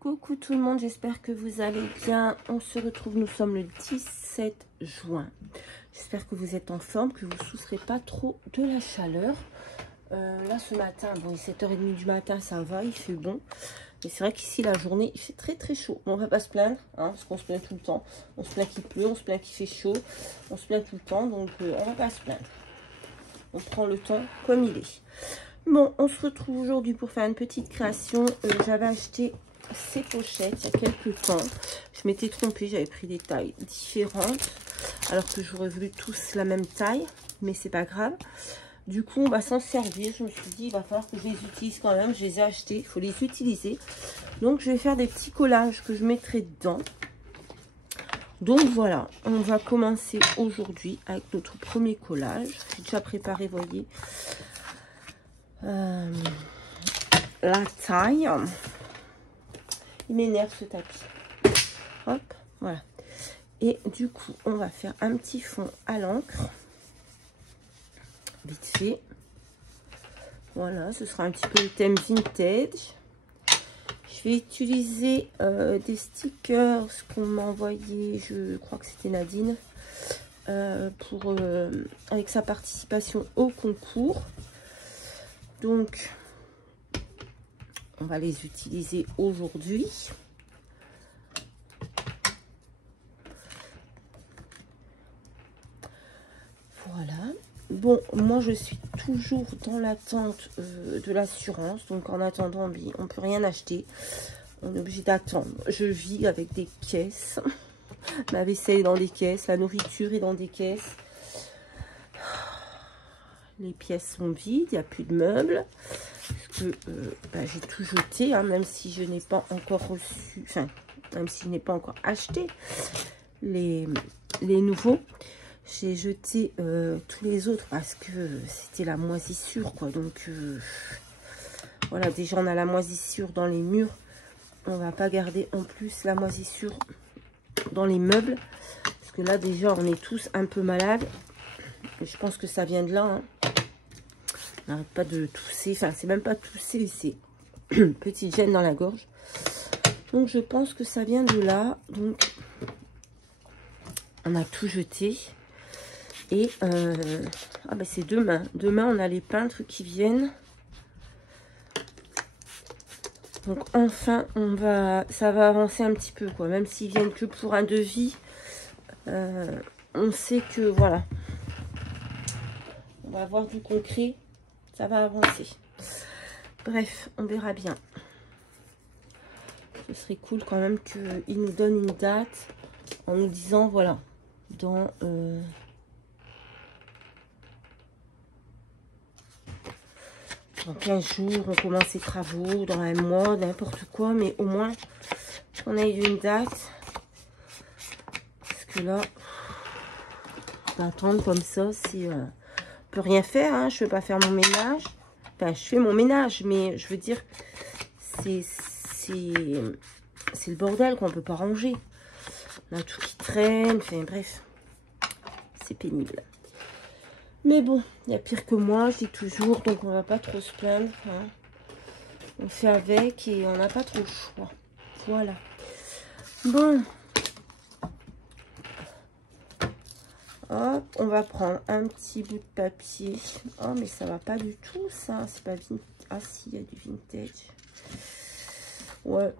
Coucou tout le monde, j'espère que vous allez bien. On se retrouve, nous sommes le 17 juin. J'espère que vous êtes en forme, que vous ne souffrez pas trop de la chaleur. Là ce matin, bon, il est 7h30 du matin, ça va, il fait bon. Mais c'est vrai qu'ici la journée, il fait très chaud. Bon, on va pas se plaindre, hein, parce qu'on se plaint tout le temps. On se plaint qu'il pleut, on se plaint qu'il fait chaud, on se plaint tout le temps, donc on va pas se plaindre. On prend le temps comme il est. Bon, on se retrouve aujourd'hui pour faire une petite création. J'avais acheté ces pochettes il y a quelques temps. Je m'étais trompée, j'avais pris des tailles différentes, alors que j'aurais voulu tous la même taille, mais c'est pas grave. Du coup, on va s'en servir. Je me suis dit, il va falloir que je les utilise quand même. Je les ai achetés, il faut les utiliser. Donc, je vais faire des petits collages que je mettrai dedans. Donc, voilà, on va commencer aujourd'hui avec notre premier collage. J'ai déjà préparé, vous voyez, la taille. Il m'énerve ce tapis. Hop, voilà. Et du coup, on va faire un petit fond à l'encre. Vite fait. Voilà, ce sera un petit peu le thème vintage. Je vais utiliser des stickers qu'on m'a envoyé, je crois que c'était Nadine, avec sa participation au concours. Donc, on va les utiliser aujourd'hui. Voilà. Bon, moi je suis toujours dans l'attente de l'assurance. Donc en attendant, on ne peut rien acheter. On est obligé d'attendre. Je vis avec des caisses. Ma vaisselle est dans des caisses. La nourriture est dans des caisses. Les pièces sont vides. Il n'y a plus de meubles. Parce que j'ai tout jeté. Hein, même si je n'ai pas encore reçu. Enfin, même si je n'ai pas encore acheté les nouveaux. J'ai jeté tous les autres parce que c'était la moisissure, quoi. Donc, voilà, déjà, on a la moisissure dans les murs. On va pas garder en plus la moisissure dans les meubles. Parce que là, déjà, on est tous un peu malades. Et je pense que ça vient de là. Hein. On n'arrête pas de tousser. Enfin, c'est même pas tousser, c'est petite gêne dans la gorge. Donc, je pense que ça vient de là. Donc, on a tout jeté. Et c'est demain. Demain, on a les peintres qui viennent. Donc enfin, ça va avancer un petit peu, quoi. Même s'ils viennent que pour un devis, on sait que voilà, on va avoir du concret. Ça va avancer. Bref, on verra bien. Ce serait cool quand même qu'ils nous donnent une date en nous disant voilà, dans 15 jours, on commence les travaux, dans un mois, n'importe quoi, mais au moins qu'on ait une date. Parce que là, d'attendre comme ça, c'est on peut rien faire, hein. Je ne peux pas faire mon ménage. Enfin, je fais mon ménage, mais je veux dire, c'est le bordel qu'on ne peut pas ranger. On a tout qui traîne, enfin bref, c'est pénible. Mais bon, il y a pire que moi, je dis toujours, donc on va pas trop se plaindre. Hein. On fait avec et on n'a pas trop le choix. Voilà. Bon. Hop, on va prendre un petit bout de papier. Oh, mais ça va pas du tout, ça. C'est pas vintage. Ah, si, il y a du vintage. Ouais.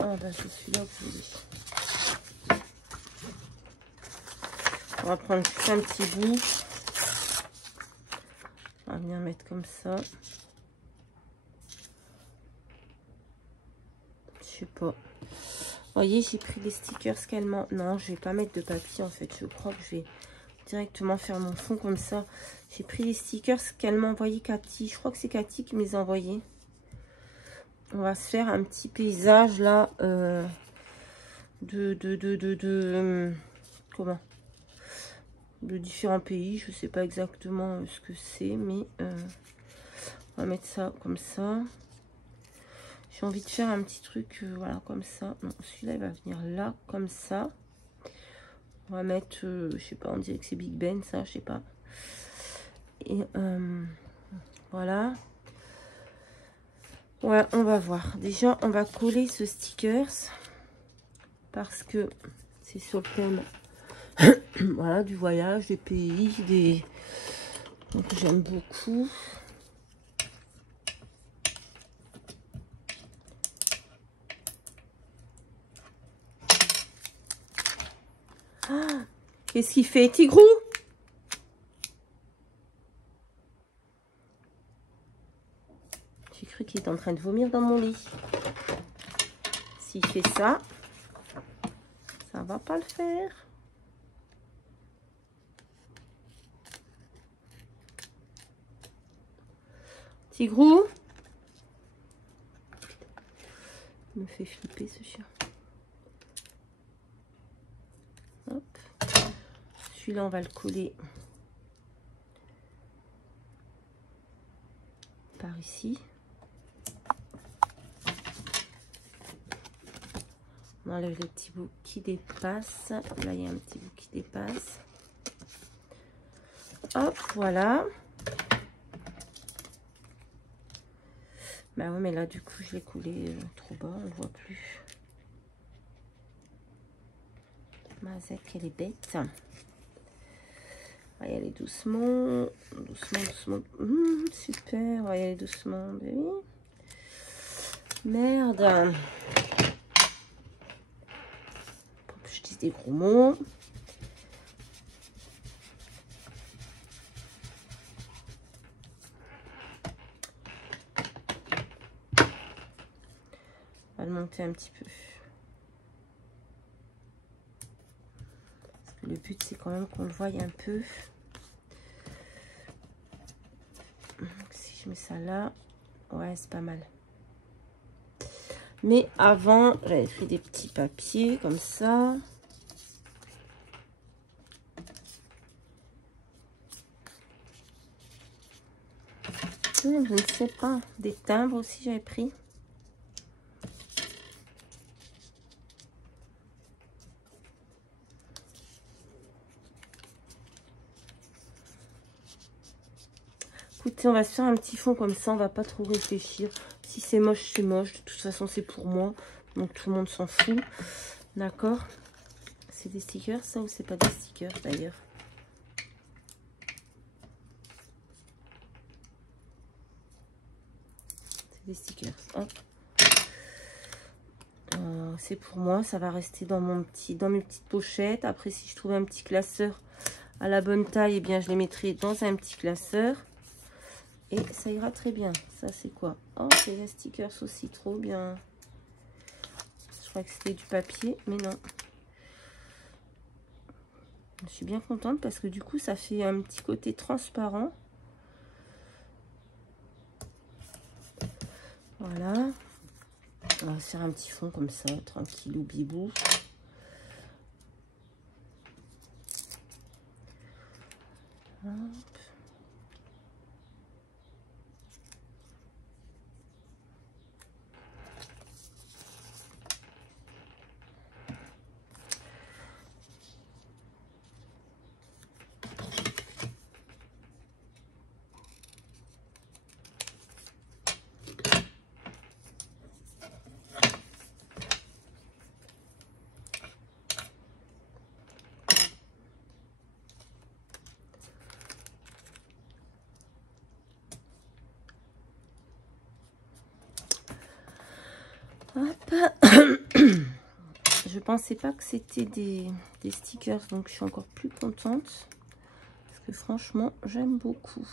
Ah, bah, c'est celui-là que je voulais. On va prendre juste un petit bout. On va venir mettre comme ça. Je sais pas. Vous voyez, j'ai pris les stickers qu'elle m'a... Non, je vais pas mettre de papier en fait. Je crois que je vais directement faire mon fond comme ça. J'ai pris les stickers qu'elle m'a envoyé Cathy. Je crois que c'est Cathy qui me les a envoyés. On va se faire un petit paysage là comment, de différents pays. Je sais pas exactement ce que c'est, mais on va mettre ça comme ça. J'ai envie de faire un petit truc voilà comme ça. Non, celui-là il va venir là comme ça. On va mettre, je sais pas, on dirait que c'est Big Ben, ça, je sais pas. Et voilà. Ouais, on va voir. Déjà, on va coller ce stickers parce que c'est sur le thème voilà, du voyage, des pays, des... Donc j'aime beaucoup. Ah, qu'est-ce qu'il fait, Tigrou? J'ai cru qu'il était en train de vomir dans mon lit. S'il fait ça, ça va pas le faire. Tigrou? Il me fait flipper ce chien. Hop. Celui-là, on va le coller par ici. On enlève le petit bout qui dépasse. Là, il y a un petit bout qui dépasse. Hop, voilà. Bah ouais, mais là, du coup, je l'ai coulé trop bas, on ne voit plus. Mazette, elle est bête. On va y aller doucement. Doucement, doucement. Super, on va y aller doucement. Ben oui. Merde. Pour que je dise des gros mots. On va le monter un petit peu. Parce que le but, c'est quand même qu'on le voie un peu. Donc, si je mets ça là, ouais, c'est pas mal. Mais avant, j'avais fait des petits papiers comme ça. Je ne sais pas. Des timbres aussi, j'avais pris. Écoutez, on va se faire un petit fond comme ça. On va pas trop réfléchir. Si c'est moche, c'est moche. De toute façon, c'est pour moi. Donc, tout le monde s'en fout. D'accord? C'est des stickers, ça, ou c'est pas des stickers, d'ailleurs? C'est des stickers. Hop. C'est pour moi. Ça va rester dans mes petites pochettes. Après, si je trouve un petit classeur à la bonne taille, eh bien, je les mettrai dans un petit classeur. Et ça ira très bien. Ça, c'est quoi? Oh, c'est des stickers aussi. Trop bien. Je crois que c'était du papier, mais non. Je suis bien contente parce que du coup, ça fait un petit côté transparent. Voilà. On va faire un petit fond comme ça, tranquillou bibou. Hop. Je pensais pas que c'était des stickers, donc je suis encore plus contente parce que franchement j'aime beaucoup.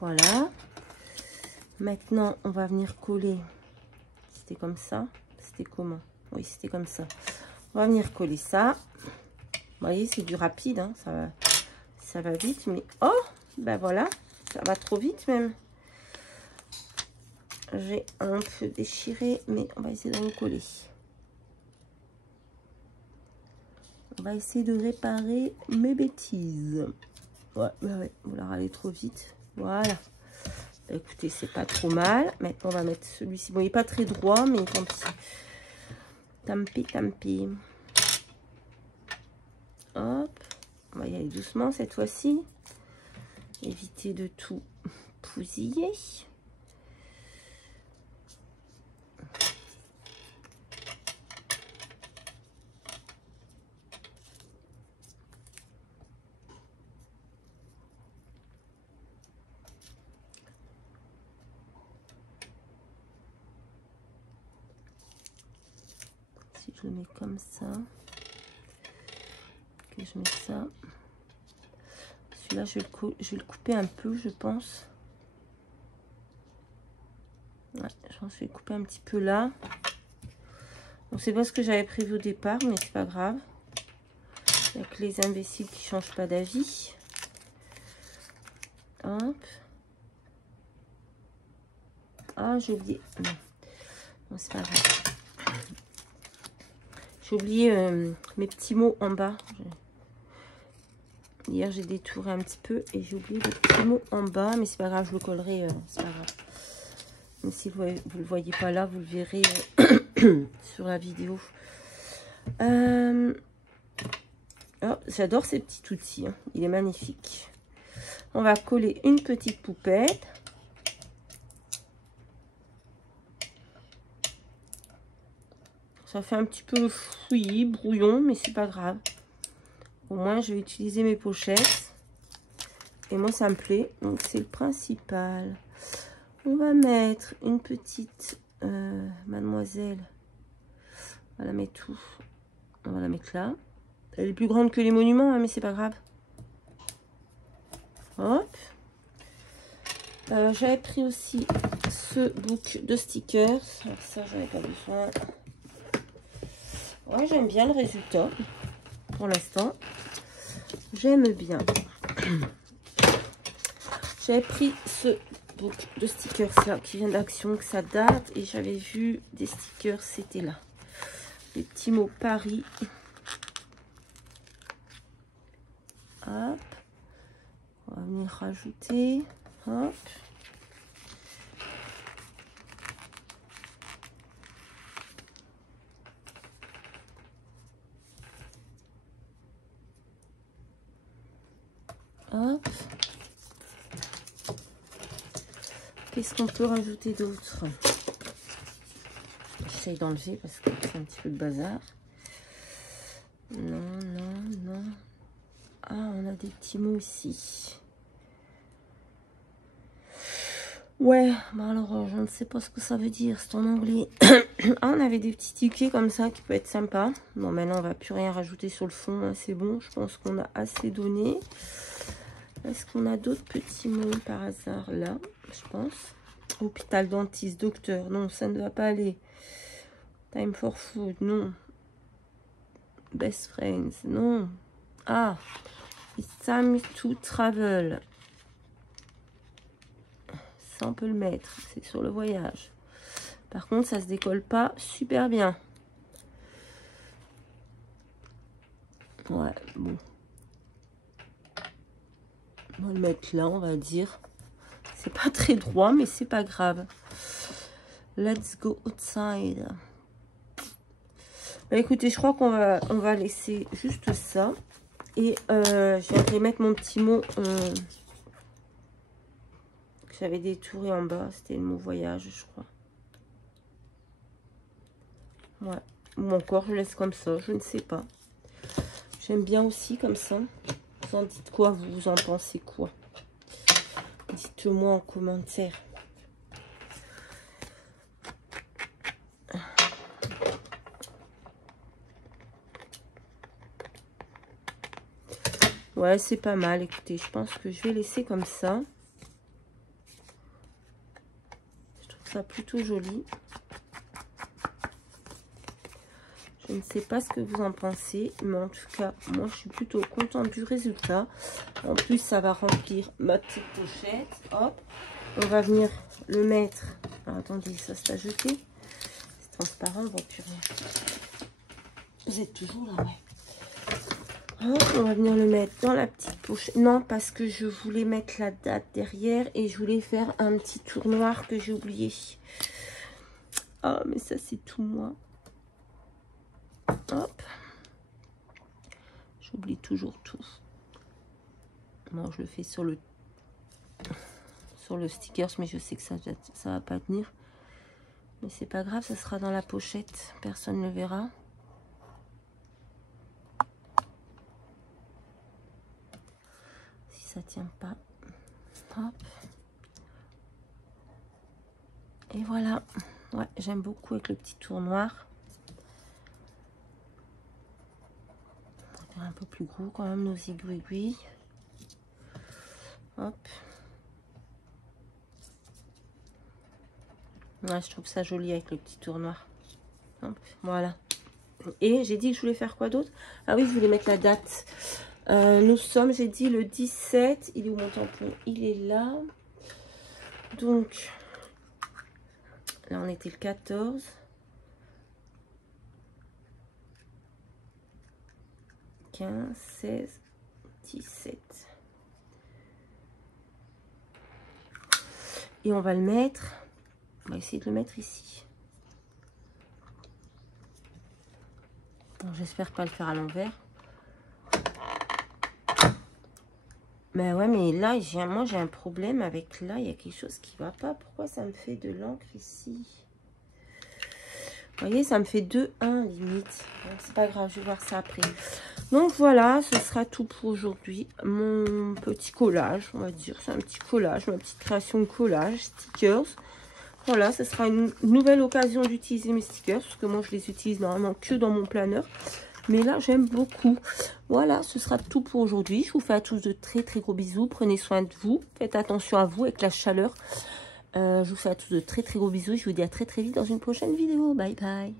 Voilà. Maintenant on va venir coller. C'était comme ça. C'était comment? Oui, c'était comme ça. On va venir coller ça. Vous voyez, c'est du rapide, hein, ça va vite, mais oh, ben voilà, ça va trop vite même. J'ai un peu déchiré, mais on va essayer de recoller. On va essayer de réparer mes bêtises. Ouais, vous la râlez trop vite. Voilà. Bah, écoutez, c'est pas trop mal. Maintenant, on va mettre celui-ci. Bon, il n'est pas très droit, mais tant pis. Tant pis. Hop. On va y aller doucement cette fois-ci. Éviter de tout pousiller. Si je le mets comme ça, que je mets ça. Celui-là, je vais le couper un peu, je pense. Ouais, je pense que je vais le couper un petit peu là. Donc, c'est pas ce que j'avais prévu au départ, mais c'est pas grave. Avec les imbéciles qui changent pas d'avis. Hop. Ah, j'ai oublié. Non, non c'est pas grave. J'ai oublié mes petits mots en bas. Hier, j'ai détouré un petit peu et j'ai oublié les petits mots en bas. Mais c'est pas grave, je le collerai. C'est pas grave. Même si vous le voyez pas là, vous le verrez sur la vidéo. Oh, j'adore ces petits outils. Hein. Il est magnifique. On va coller une petite poupette. Ça fait un petit peu fouillis, brouillon, mais c'est pas grave. Au moins, je vais utiliser mes pochettes. Et moi, ça me plaît. Donc, c'est le principal. On va mettre une petite mademoiselle. On va la mettre où? On va la mettre là. Elle est plus grande que les monuments, hein, mais c'est pas grave. Hop. J'avais pris aussi ce book de stickers. Alors ça, j'en ai pas besoin. Ouais, j'aime bien le résultat. Pour l'instant, j'aime bien. J'avais pris ce book de stickers là qui vient d'Action, que ça date, et j'avais vu des stickers, c'était là. Les petits mots Paris. Hop. On va venir rajouter. Hop. Hop. Qu'est-ce qu'on peut rajouter d'autre? J'essaye d'enlever parce que c'est un petit peu de bazar. Non, non, non. Ah, on a des petits mots ici. Ouais, bah alors je ne sais pas ce que ça veut dire, c'est en anglais. Ah, on avait des petits tickets comme ça qui peut être sympa. Bon, maintenant on va plus rien rajouter sur le fond, hein, c'est bon. Je pense qu'on a assez donné. Est-ce qu'on a d'autres petits mots par hasard là? Je pense. Hôpital, dentiste, docteur, non, ça ne va pas aller. Time for food, non. Best friends, non. Ah, it's time to travel. Ça, on peut le mettre. C'est sur le voyage. Par contre, ça se décolle pas super bien. Ouais, bon. On va le mettre là, on va dire. C'est pas très droit, mais c'est pas grave. Let's go outside. Bah, écoutez, je crois qu'on va laisser juste ça. Et je viendrai mettre mon petit mot... J'avais détouré en bas, c'était le mot voyage, je crois. Ouais. Ou encore, je laisse comme ça, je ne sais pas. J'aime bien aussi comme ça. Vous en dites quoi? Vous en pensez quoi? Dites-moi en commentaire. Ouais, c'est pas mal. Écoutez, je pense que je vais laisser comme ça. Ça plutôt joli. Je ne sais pas ce que vous en pensez, mais en tout cas, moi, je suis plutôt contente du résultat. En plus, ça va remplir ma petite pochette. Hop, on va venir le mettre. Alors, attendez, ça se l'a jeté. C'est transparent, bon, purée. Vous êtes toujours là, ouais. Hop, on va venir le mettre dans la petite pochette. Non, parce que je voulais mettre la date derrière et je voulais faire un petit tour noir que j'ai oublié. Ah, mais ça, c'est tout moi. Hop. J'oublie toujours tout. Non, je le fais sur le stickers, mais je sais que ça va pas tenir. Mais c'est pas grave, ça sera dans la pochette. Personne ne le verra. Ça tient pas. Hop. Et voilà. Ouais, j'aime beaucoup avec le petit tour noir. On va faire un peu plus gros quand même nos aiguilles. Hop. Ouais, je trouve ça joli avec le petit tour noir. Hop, voilà. Et j'ai dit que je voulais faire quoi d'autre? Ah oui, je voulais mettre la date. Nous sommes, j'ai dit, le 17. Il est où mon tampon? Il est là. Donc, là, on était le 14. 15, 16, 17. Et on va le mettre. On va essayer de le mettre ici. Bon, j'espère pas le faire à l'envers. Mais ouais, mais là, moi j'ai un problème avec là. Il y a quelque chose qui va pas. Pourquoi ça me fait de l'encre ici? Vous voyez, ça me fait 2-1 limite. Bon, c'est pas grave, je vais voir ça après. Donc voilà, ce sera tout pour aujourd'hui. Mon petit collage, on va dire. C'est un petit collage, ma petite création de collage, stickers. Voilà, ce sera une nouvelle occasion d'utiliser mes stickers. Parce que moi, je les utilise normalement que dans mon planeur. Mais là, j'aime beaucoup. Voilà, ce sera tout pour aujourd'hui. Je vous fais à tous de très très gros bisous. Prenez soin de vous. Faites attention à vous avec la chaleur. Je vous fais à tous de très très gros bisous. Je vous dis à très très vite dans une prochaine vidéo. Bye bye.